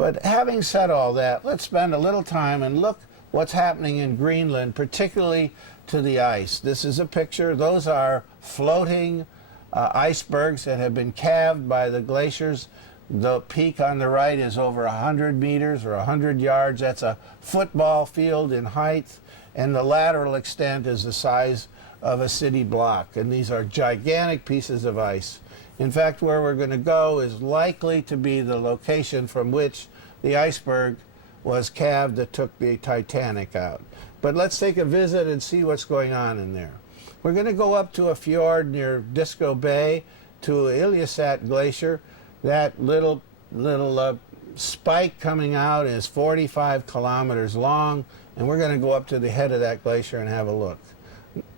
But having said all that, let's spend a little time and look what's happening in Greenland, particularly to the ice. This is a picture. Those are floating icebergs that have been calved by the glaciers. The peak on the right is over 100 meters or 100 yards. That's a football field in height, and the lateral extent is the size of a city block. And these are gigantic pieces of ice. In fact, where we're going to go is likely to be the location from which the iceberg was calved that took the Titanic out. But let's take a visit and see what's going on in there. We're going to go up to a fjord near Disco Bay to Ilulissat Glacier. That little spike coming out is 45 kilometers long, and we're going to go up to the head of that glacier and have a look.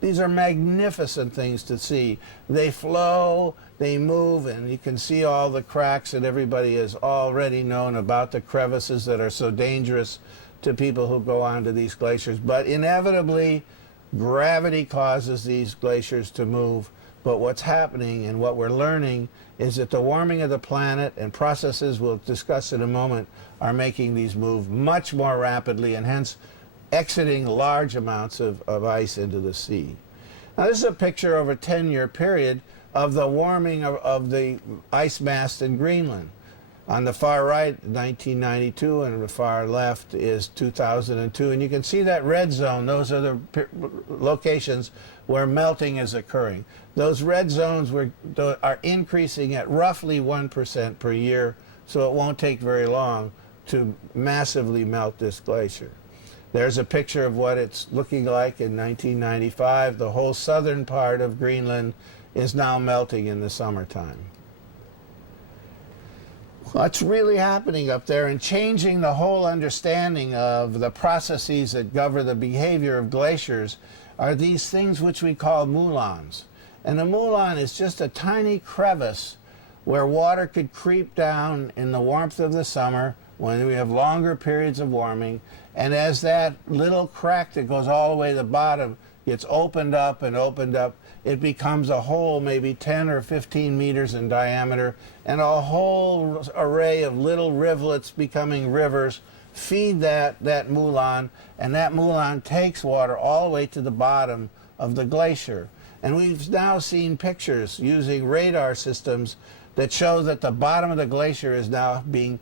These are magnificent things to see. They flow, they move, and you can see all the cracks that everybody has already known about, the crevices that are so dangerous to people who go onto these glaciers. But inevitably, gravity causes these glaciers to move. But what's happening and what we're learning is that the warming of the planet and processes we'll discuss in a moment are making these move much more rapidly and hence exiting large amounts of ice into the sea. Now this is a picture over a 10-year period of the warming of the ice mass in Greenland. On the far right, 1992, and on the far left is 2002. And you can see that red zone. Those are the locations where melting is occurring. Those red zones are increasing at roughly 1% per year, so it won't take very long to massively melt this glacier. There's a picture of what it's looking like in 1995. The whole southern part of Greenland is now melting in the summertime. What's really happening up there and changing the whole understanding of the processes that govern the behavior of glaciers are these things which we call moulins. And a moulin is just a tiny crevice where water could creep down in the warmth of the summer when we have longer periods of warming. And as that little crack that goes all the way to the bottom gets opened up and opened up, it becomes a hole maybe 10 or 15 meters in diameter, and a whole array of little rivulets becoming rivers feed that moulin, and that moulin takes water all the way to the bottom of the glacier. And we've now seen pictures using radar systems that show that the bottom of the glacier is now being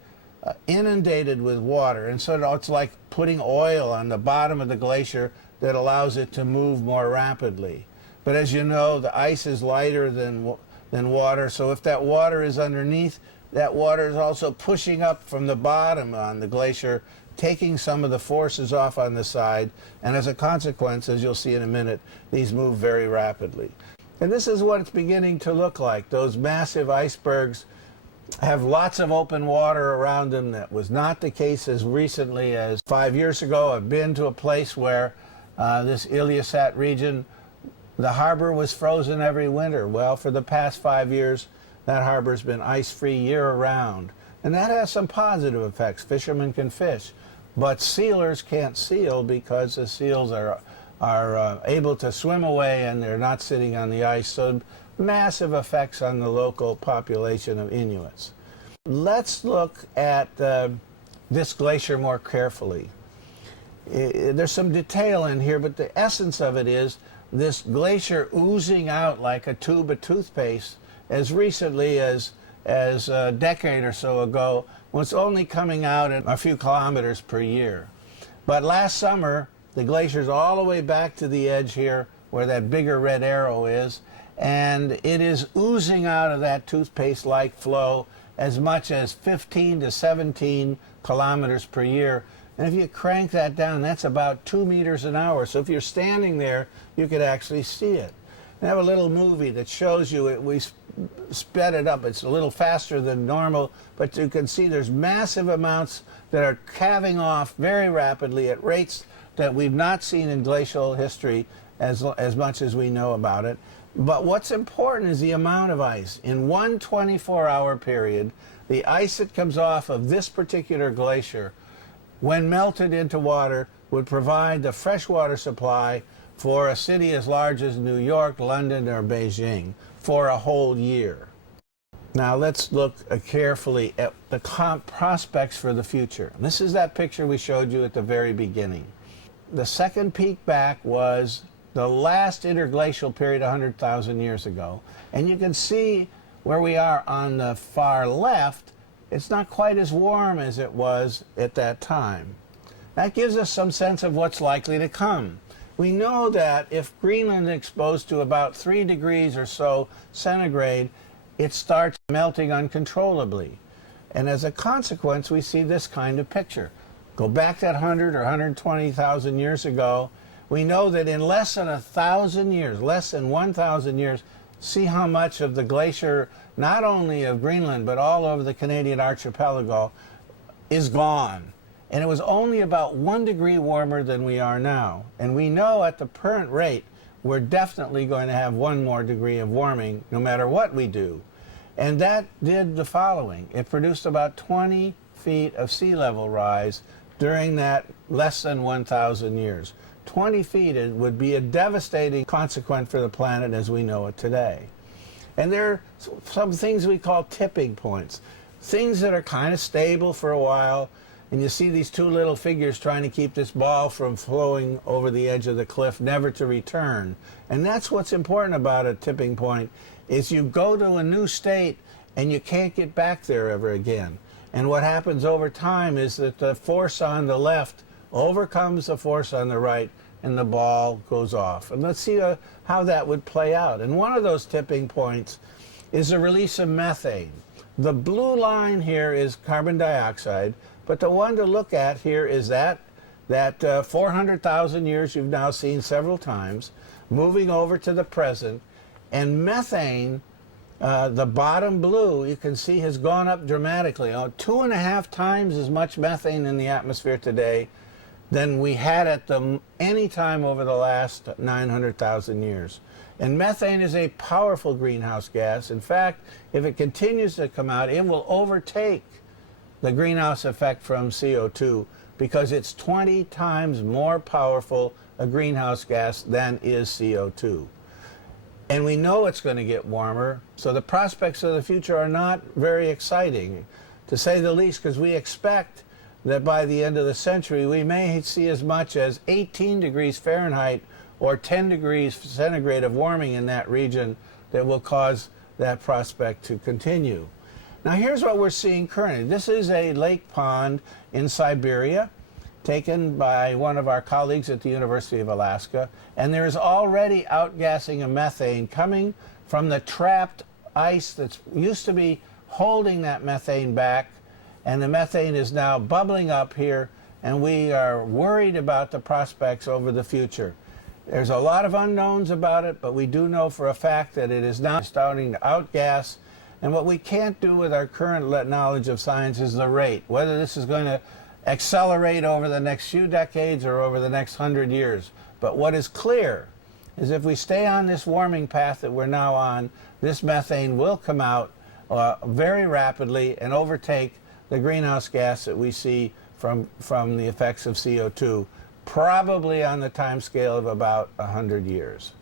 inundated with water, and so it's like putting oil on the bottom of the glacier that allows it to move more rapidly. But as you know, the ice is lighter than water, so if that water is underneath, that water is also pushing up from the bottom on the glacier, taking some of the forces off on the side, and as a consequence, as you'll see in a minute, these move very rapidly. And this is what it's beginning to look like. Those massive icebergs have lots of open water around them. That was not the case as recently as 5 years ago. I've been to a place where this Ilulissat region, the harbor was frozen every winter. Well, for the past 5 years, that harbor's been ice-free year-round. And that has some positive effects. Fishermen can fish. But sealers can't seal because the seals are able to swim away and they're not sitting on the ice. So massive effects on the local population of Inuits. Let's look at this glacier more carefully. There's some detail in here, but the essence of it is this glacier oozing out like a tube of toothpaste as recently as a decade or so ago was only coming out at a few kilometers per year. But last summer, the glacier's all the way back to the edge here where that bigger red arrow is, and it is oozing out of that toothpaste-like flow as much as 15 to 17 kilometers per year. And if you crank that down, that's about 2 meters an hour. So if you're standing there, you could actually see it. I have a little movie that shows you it. We sped it up. It's a little faster than normal, but you can see there's massive amounts that are calving off very rapidly at rates that we've not seen in glacial history as much as we know about it. But what's important is the amount of ice. In one 24-hour period, the ice that comes off of this particular glacier, when melted into water, would provide the freshwater supply for a city as large as New York, London, or Beijing for a whole year. Now let's look carefully at the prospects for the future. This is that picture we showed you at the very beginning. The second peak back was the last interglacial period 100,000 years ago. And you can see where we are on the far left, it's not quite as warm as it was at that time. That gives us some sense of what's likely to come. We know that if Greenland is exposed to about 3 degrees or so centigrade, it starts melting uncontrollably. And as a consequence, we see this kind of picture. Go back that 100 or 120,000 years ago, we know that in less than 1,000 years, less than 1,000 years, see how much of the glacier, not only of Greenland, but all over the Canadian archipelago, is gone. And it was only about 1 degree warmer than we are now. And we know at the current rate, we're definitely going to have 1 more degree of warming no matter what we do. And that did the following. It produced about 20 feet of sea level rise during that less than 1,000 years. 20 feet would be a devastating consequence for the planet as we know it today. And there are some things we call tipping points, things that are kind of stable for a while, and you see these 2 little figures trying to keep this ball from flowing over the edge of the cliff, never to return. And that's what's important about a tipping point, is you go to a new state and you can't get back there ever again. And what happens over time is that the force on the left overcomes the force on the right and the ball goes off. And let's see how that would play out. And one of those tipping points is the release of methane. The blue line here is carbon dioxide, but the one to look at here is that 400,000 years you've now seen several times, moving over to the present. And methane, the bottom blue, you can see has gone up dramatically. 2.5 times as much methane in the atmosphere today than we had at any time over the last 900,000 years. And methane is a powerful greenhouse gas. In fact, if it continues to come out, it will overtake the greenhouse effect from CO2 because it's 20 times more powerful a greenhouse gas than is CO2. And we know it's going to get warmer, so the prospects of the future are not very exciting, to say the least, because we expect that by the end of the century we may see as much as 18 degrees Fahrenheit or 10 degrees centigrade of warming in that region that will cause that prospect to continue. Now here's what we're seeing currently. This is a lake pond in Siberia taken by one of our colleagues at the University of Alaska, and there is already outgassing of methane coming from the trapped ice that used to be holding that methane back, and the methane is now bubbling up here, and we are worried about the prospects over the future. There's a lot of unknowns about it, but we do know for a fact that it is now starting to outgas, and what we can't do with our current knowledge of science is the rate, whether this is going to accelerate over the next few decades or over the next 100 years. But what is clear is if we stay on this warming path that we're now on, this methane will come out very rapidly and overtake the greenhouse gas that we see from the effects of CO2, probably on the time scale of about 100 years.